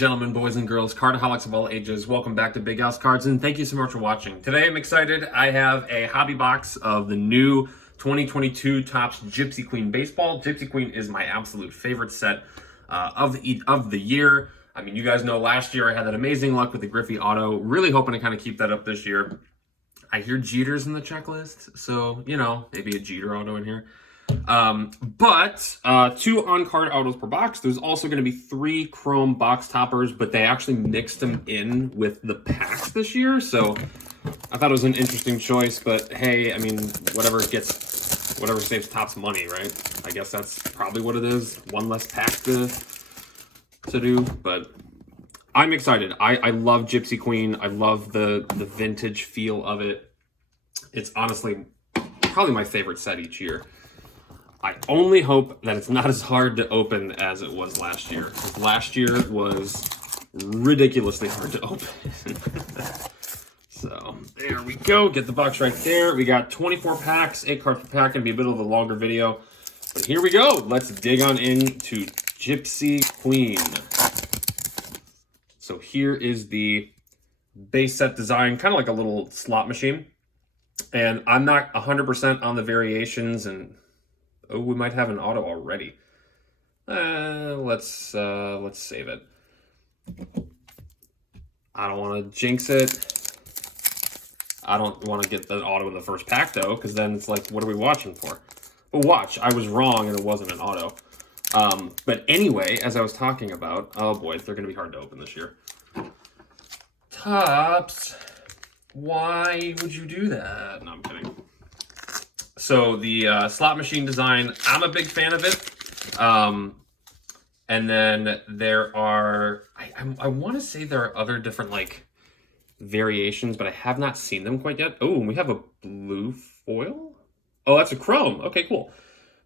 gentlemen, boys and girls, cardaholics of all ages, welcome back to Big House Cards, and thank you so much for watching. Today I'm excited. I have a hobby box of the new 2022 Topps Gypsy Queen baseball. Gypsy Queen is my absolute favorite set of the year. I mean, you guys know last year I had that amazing luck with the Griffey auto. Really hoping to kind of keep that up this year. I hear Jeter's in the checklist, so, you know, maybe a Jeter auto in here. But 2 on-card autos per box. There's also going to be 3 chrome box toppers, but they actually mixed them in with the packs this year. So I thought it was an interesting choice, but hey, I mean, whatever saves Topps money, right? I guess that's probably what it is. One less pack to do, but I'm excited. I love Gypsy Queen. I love the vintage feel of it. It's honestly probably my favorite set each year. I only hope that it's not as hard to open as it was last year. Last year was ridiculously hard to open. So there we go. Get the box right there. We got 24 packs, 8 cards per pack. Gonna be a bit of a longer video, but here we go. Let's dig on into Gypsy Queen. So here is the base set design, kind of like a little slot machine. And I'm not 100% on the variations, and oh, we might have an auto already. Let's save it. I don't want to jinx it. I don't want to get the auto in the first pack, though, because then it's like, what are we watching for? But watch, I was wrong, and it wasn't an auto. But anyway, as I was talking about, oh boy, they're going to be hard to open this year. Topps, why would you do that? No, I'm kidding. So the slot machine design, I'm a big fan of it. And then there are, I want to say there are other different like variations, but I have not seen them quite yet. Oh, and we have a blue foil. Oh, that's a chrome. Okay, cool.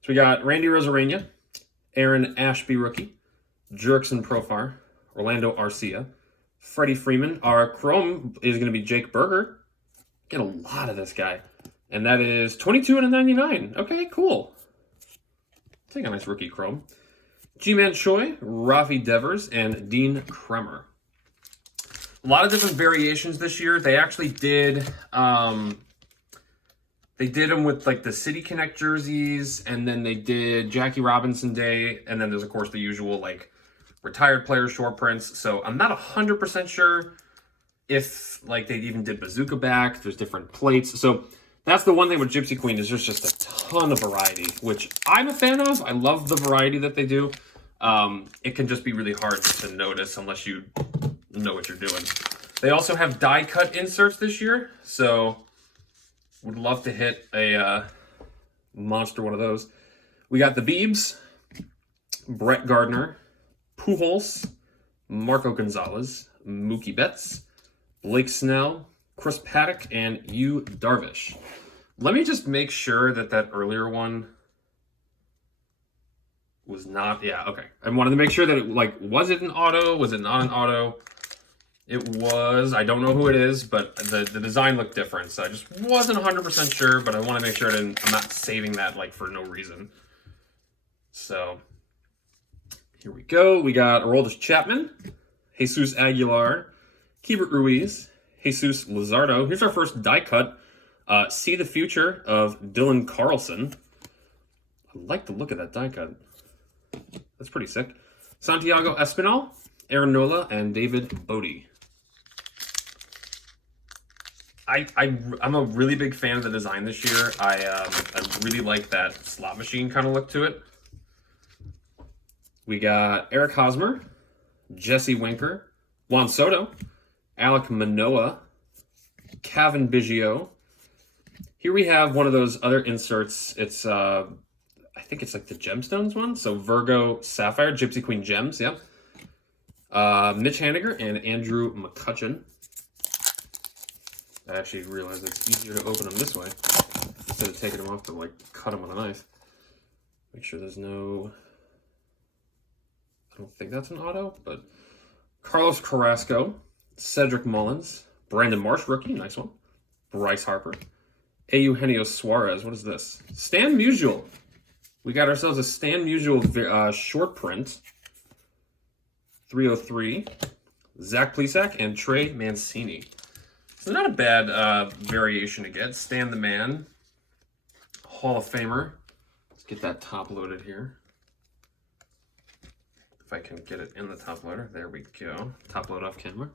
So we got Randy Rosarena, Aaron Ashby rookie, Jerkson Profar, Orlando Arcia, Freddie Freeman. Our chrome is going to be Jake Berger. Get a lot of this guy. And that is 22 and a 99. Okay, cool. Take a nice rookie chrome. G-Man Choi, Rafi Devers, and Dean Kremer. A lot of different variations this year. They actually did them with like the City Connect jerseys, and then they did Jackie Robinson Day, and then there's of course the usual like retired player short prints. So I'm not 100% sure if like they even did Bazooka back. There's different plates. So that's the one thing with Gypsy Queen is there's just a ton of variety, which I'm a fan of. I love the variety that they do. It can just be really hard to notice unless you know what you're doing. They also have die cut inserts this year, so would love to hit a monster one of those. We got the Biebs, Brett Gardner, Pujols, Marco Gonzalez, Mookie Betts, Blake Snell, Chris Paddock, and Yu Darvish. Let me just make sure that earlier one was not, yeah, okay. I wanted to make sure that it, like, was it an auto? Was it not an auto? It was. I don't know who it is, but the design looked different, so I just wasn't 100% sure, but I want to make sure I'm not saving that, like, for no reason. So, here we go. We got Aroldis Chapman, Jesus Aguilar, Keibert Ruiz, Jesus Luzardo. Here's our first die cut. See the Future of Dylan Carlson. I like the look of that die cut. That's pretty sick. Santiago Espinal, Aaron Nola, and David Bodie. I'm a really big fan of the design this year. I really like that slot machine kind of look to it. We got Eric Hosmer, Jesse Winker, Juan Soto, Alek Manoah, Cavan Biggio. Here we have one of those other inserts. It's, I think it's like the Gemstones one. So Virgo Sapphire, Gypsy Queen Gems, yeah. Mitch Haniger and Andrew McCutcheon. I actually realized it's easier to open them this way instead of taking them off to like cut them on a knife. Make sure there's no, I don't think that's an auto, but Carlos Carrasco, Cedric Mullins, Brandon Marsh, rookie, nice one. Bryce Harper, Eugenio Suarez, what is this? Stan Musial. We got ourselves a Stan Musial short print. 303, Zach Plesac, and Trey Mancini. So not a bad variation to get. Stan the Man, Hall of Famer. Let's get that top loaded here. If I can get it in the top loader. There we go. Top load off camera.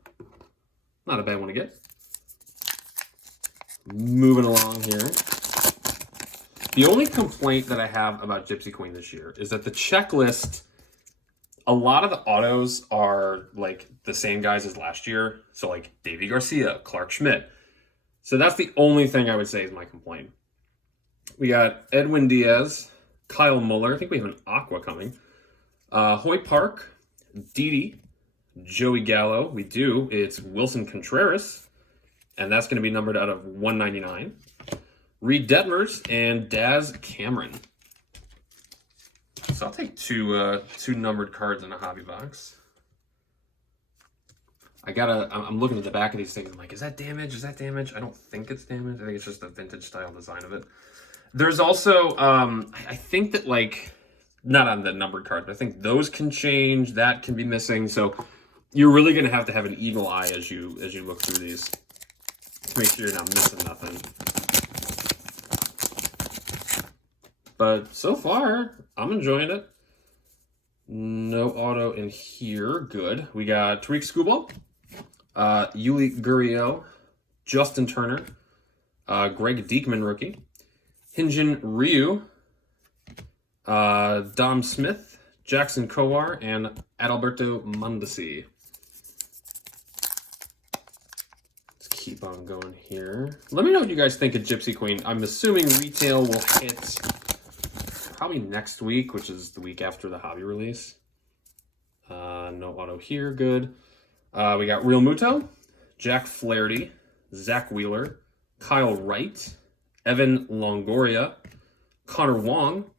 Not a bad one to get. Moving along here. The only complaint that I have about Gypsy Queen this year is that the checklist, a lot of the autos are like the same guys as last year. So like Davey Garcia, Clark Schmidt. So that's the only thing I would say is my complaint. We got Edwin Diaz, Kyle Muller. I think we have an Aqua coming. Hoyt Park, Didi, Joey Gallo. We do. It's Wilson Contreras. And that's going to be numbered out of 199. Reed Detmers and Daz Cameron. So I'll take two numbered cards in a hobby box. I'm looking at the back of these things. I'm like, is that damage? Is that damage? I don't think it's damage. I think it's just the vintage style design of it. There's also, I think that like, not on the numbered card, but I think those can change. That can be missing. So you're really going to have an eagle eye as you look through these to make sure you're not missing nothing. But so far, I'm enjoying it. No auto in here. Good. We got Tariq Skubal, Yuli Gurriel, Justin Turner, Greg Diekman rookie, Hyunjin Ryu, Dom Smith, Jackson Kowar, and Adalberto Mondesi. Let's keep on going here. Let me know what you guys think of Gypsy Queen. I'm assuming retail will hit probably next week, which is the week after the hobby release. No auto here. Good. We got Real Muto, Jack Flaherty, Zach Wheeler, Kyle Wright, Evan Longoria, Connor Wong,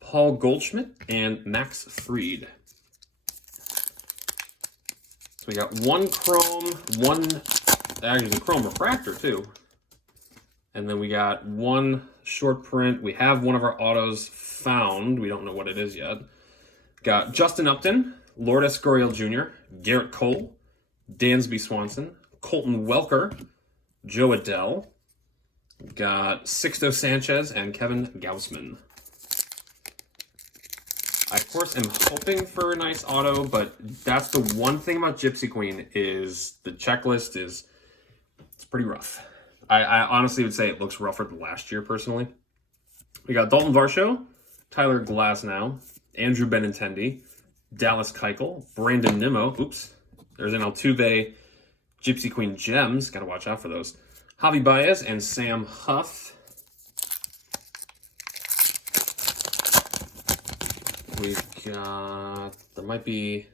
Paul Goldschmidt, and Max Fried. So we got one chrome, actually the chrome refractor too. And then we got one short print. We have one of our autos found. We don't know what it is yet. Got Justin Upton, Lourdes Gurriel Jr., Garrett Cole, Dansby Swanson, Colton Welker, Joe Adell. Got Sixto Sanchez and Kevin Gaussman. I, of course, am hoping for a nice auto, but that's the one thing about Gypsy Queen is the checklist it's pretty rough. I honestly would say it looks rougher than last year, personally. We got Dalton Varsho, Tyler Glasnow, Andrew Benintendi, Dallas Keuchel, Brandon Nimmo. Oops. There's an Altuve Gypsy Queen Gems. Got to watch out for those. Javi Baez and Sam Huff. We've got... There might be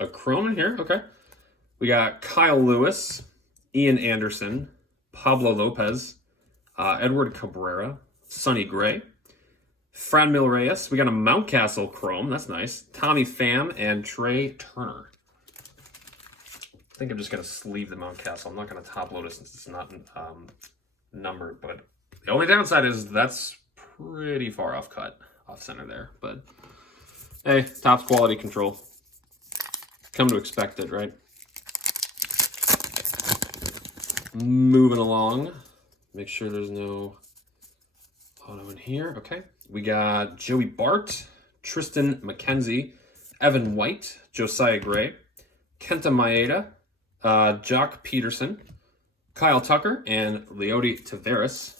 a chrome in here. Okay. We got Kyle Lewis, Ian Anderson, Pablo Lopez, Edward Cabrera, Sonny Gray, Franmil Reyes. We got a Mountcastle chrome. That's nice. Tommy Pham and Trey Turner. I think I'm just going to sleeve the Mountcastle. I'm not going to top load it since it's not numbered. But the only downside is that's pretty far off center there. But hey, Topps quality control. Come to expect it, right? Moving along. Make sure there's no auto in here. Okay. We got Joey Bart, Tristan McKenzie, Evan White, Josiah Gray, Kenta Maeda, Jock Peterson, Kyle Tucker, and Leody Taveras.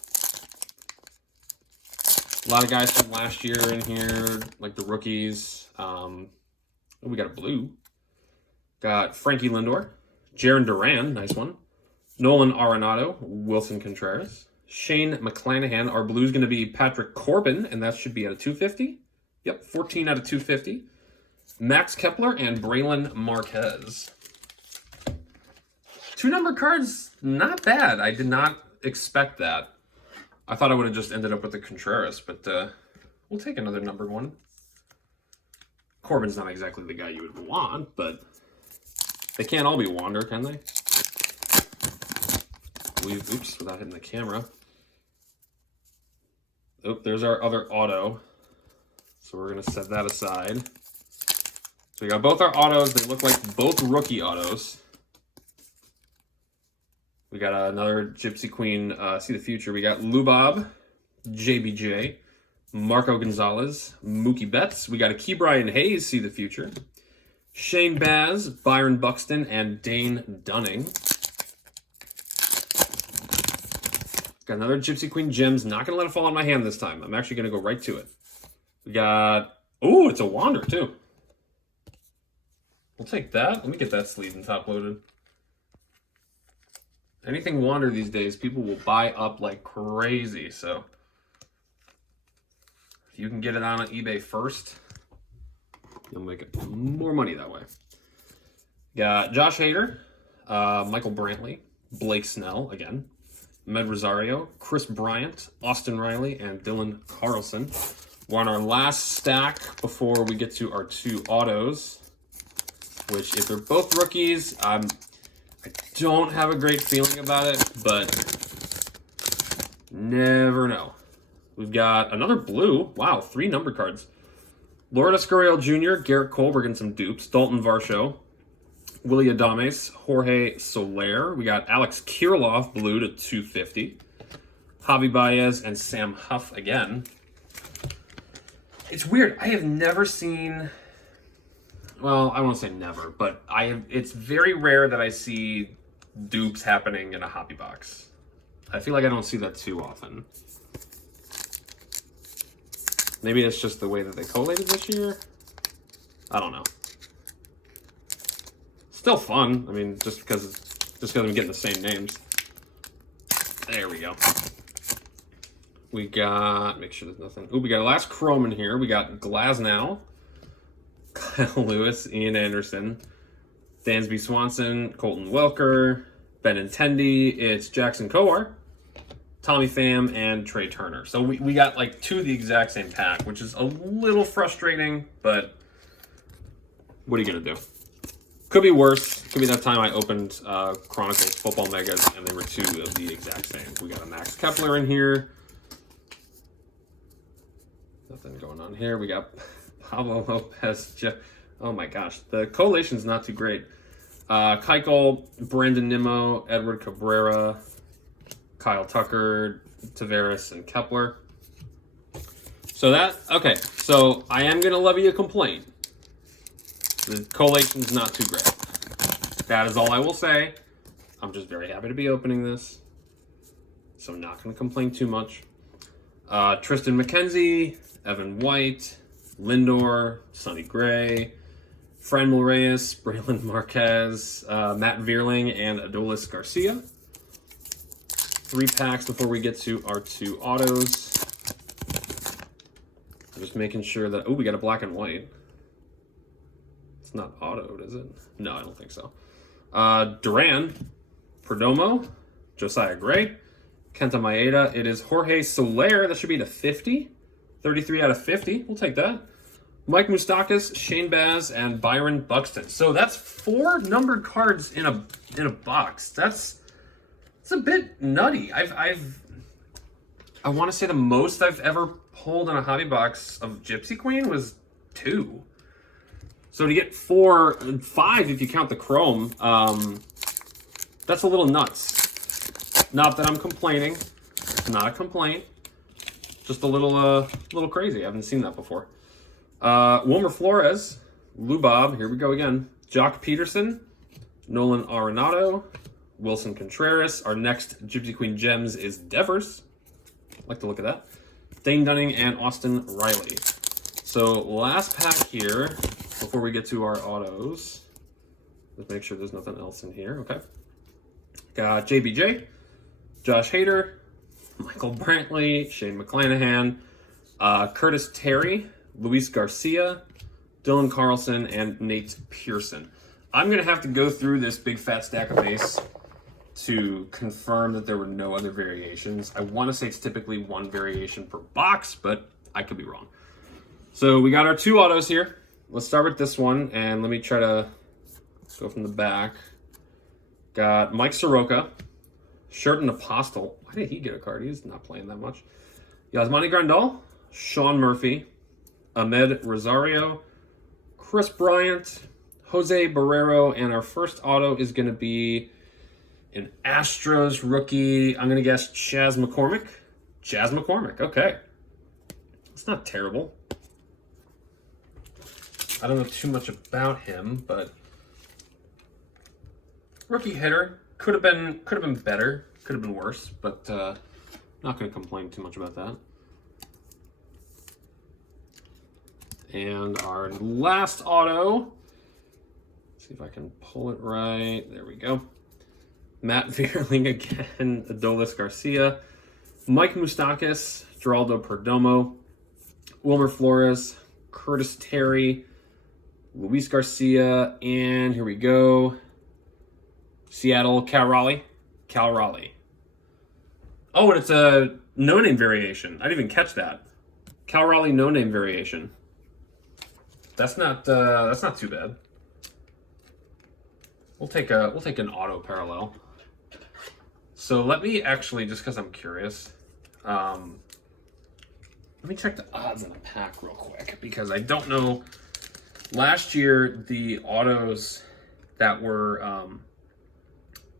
A lot of guys from last year in here, like the rookies. We got a blue. Got Frankie Lindor, Jarren Duran, nice one. Nolan Arenado, Wilson Contreras, Shane McClanahan. Our blue is going to be Patrick Corbin, and that should be at a 250. Yep, 14 out of 250. Max Kepler and Braylon Marquez. 2 numbered cards, not bad. I did not expect that. I thought I would have just ended up with the Contreras, but we'll take another numbered one. Corbin's not exactly the guy you would want, but they can't all be Wander, can they? Oops, without hitting the camera. Oh, there's our other auto. So we're going to set that aside. So we got both our autos. They look like both rookie autos. We got another Gypsy Queen, See the Future. We got Lubob, JBJ, Marco Gonzalez, Mookie Betts. We got a Key Brian Hayes, See the Future. Shane Baz, Byron Buxton, and Dane Dunning. Got another Gypsy Queen Gems. Not going to let it fall on my hand this time. I'm actually going to go right to it. We got... Oh, it's a Wander, too. We'll take that. Let me get that sleeve and top loaded. Anything Wander these days, people will buy up like crazy. So if you can get it on eBay first, you'll make it more money that way. Got Josh Hader, Michael Brantley, Blake Snell again, Med Rosario, Chris Bryant, Austin Riley, and Dylan Carlson. We're on our last stack before we get to our two autos, which if they're both rookies, I don't have a great feeling about it, but never know. We've got another blue. Wow, 3 number cards. Lourdes Gurriel Jr., Garrett Cole, we're getting some dupes. Dalton Varsho, Willie Adames, Jorge Soler. We got Alex Kirilloff, blue to 250. Javi Baez and Sam Huff again. It's weird. I have never seen... Well, I won't say never, but it's very rare that I see dupes happening in a hobby box. I feel like I don't see that too often. Maybe it's just the way that they collated this year. I don't know. Still fun. I mean, just because I'm getting the same names. There we go. We got, make sure there's nothing. Ooh, we got a last chrome in here. We got Glasnow, Kyle Lewis, Ian Anderson, Dansby Swanson, Colton Welker, Benintendi. It's Jackson Kowar, Tommy Pham, and Trey Turner. So we got like 2 of the exact same pack, which is a little frustrating, but what are you going to do? Could be worse. Could be that time I opened Chronicles Football Megas and they were 2 of the exact same. We got a Max Kepler in here. Nothing going on here. We got Pablo Lopez. Oh my gosh. The collation's not too great. Keuchel, Brandon Nimmo, Edward Cabrera, Kyle Tucker, Tavares, and Kepler. So okay. So I am going to levy a complaint. The collation's not too great. That is all I will say. I'm just very happy to be opening this. So I'm not going to complain too much. Tristan McKenzie, Evan White, Lindor, Sonny Gray, Franmil Reyes, Braylon Marquez, Matt Vierling, and Adolis Garcia. 3 packs before we get to our 2 autos. I'm just making sure that... Oh, we got a black and white. It's not autoed, is it? No, I don't think so. Duran, Perdomo, Josiah Gray, Kenta Maeda. It is Jorge Soler. That should be to 50. 33 out of 50. We'll take that. Mike Moustakas, Shane Baz, and Byron Buxton. So that's 4 numbered cards in a box. That's a bit nutty. I want to say the most I've ever pulled in a hobby box of Gypsy Queen was 2. So to get 4, 5 if you count the chrome, that's a little nuts. Not that I'm complaining. It's not a complaint. Just a little crazy. I haven't seen that before. Wilmer Flores, Lubob, here we go again. Jock Peterson, Nolan Arenado, Wilson Contreras. Our next Gypsy Queen Gems is Devers. Like the look of that. Dane Dunning and Austin Riley. So last pack here, before we get to our autos. Let's make sure there's nothing else in here. Okay. Got JBJ, Josh Hader, Michael Brantley, Shane McClanahan, Curtis Terry, Luis Garcia, Dylan Carlson, and Nate Pearson. I'm going to have to go through this big fat stack of base to confirm that there were no other variations. I want to say it's typically 1 variation per box, but I could be wrong. So we got our 2 autos here. Let's start with this one, and let me try to go from the back. Got Mike Soroka, Sherton Apostle. Why did he get a card? He's not playing that much. Yasmani Grandal, Sean Murphy, Ahmed Rosario, Chris Bryant, Jose Barrero, and our first auto is going to be an Astros rookie. I'm going to guess Chas McCormick. Chas McCormick, okay. It's not terrible. I don't know too much about him, but rookie hitter. Could have been better. Could have been worse, but not going to complain too much about that. And our last auto, see if I can pull it right. There we go. Matt Vierling again, Adolis Garcia, Mike Moustakas, Geraldo Perdomo, Wilmer Flores, Curtis Terry, Luis Garcia, and here we go. Seattle, Cal Raleigh. Oh, and it's a no-name variation. I didn't even catch that. Cal Raleigh no-name variation. That's not too bad. We'll take an auto parallel. So let me actually, just because I'm curious, let me check the odds on a pack real quick, because I don't know. Last year, the autos that were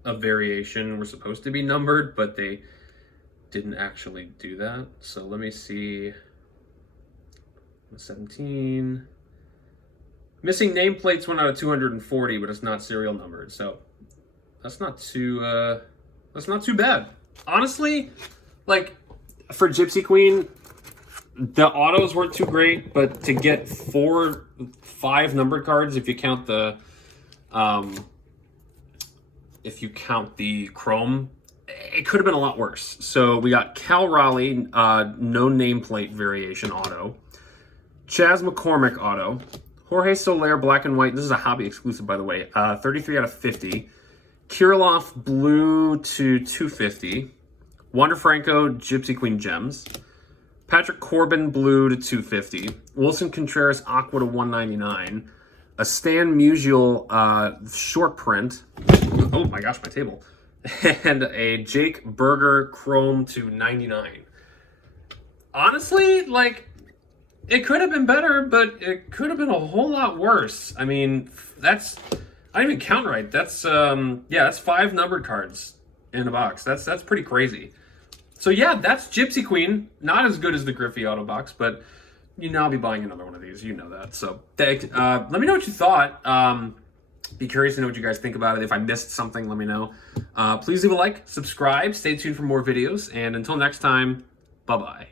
a variation were supposed to be numbered, but they didn't actually do that. So let me see. 17. Missing nameplates went out of 240, but it's not serial numbered, so that's not too bad. Honestly, like for Gypsy Queen, the autos weren't too great, but to get 5 numbered cards, if you count the chrome, it could have been a lot worse. So we got Cal Raleigh, no nameplate variation auto, Chas McCormick auto, Jorge Soler black and white. This is a hobby exclusive, by the way. 33 out of 50. Kirilloff blue to 250. Wander Franco Gypsy Queen gems. Patrick Corbin blue to 250. Wilson Contreras aqua to 199. A Stan Musial short print. Oh my gosh, my table. And a Jake Berger chrome to 99. Honestly, like, it could have been better, but it could have been a whole lot worse. I mean, I didn't even count right. That's that's 5 numbered cards in a box. That's pretty crazy. So yeah, that's Gypsy Queen. Not as good as the Griffey auto box, but I'll be buying another one of these. You know that. So let me know what you thought. Be curious to know what you guys think about it. If I missed something, let me know. Please leave a like, subscribe, stay tuned for more videos, and until next time, bye-bye.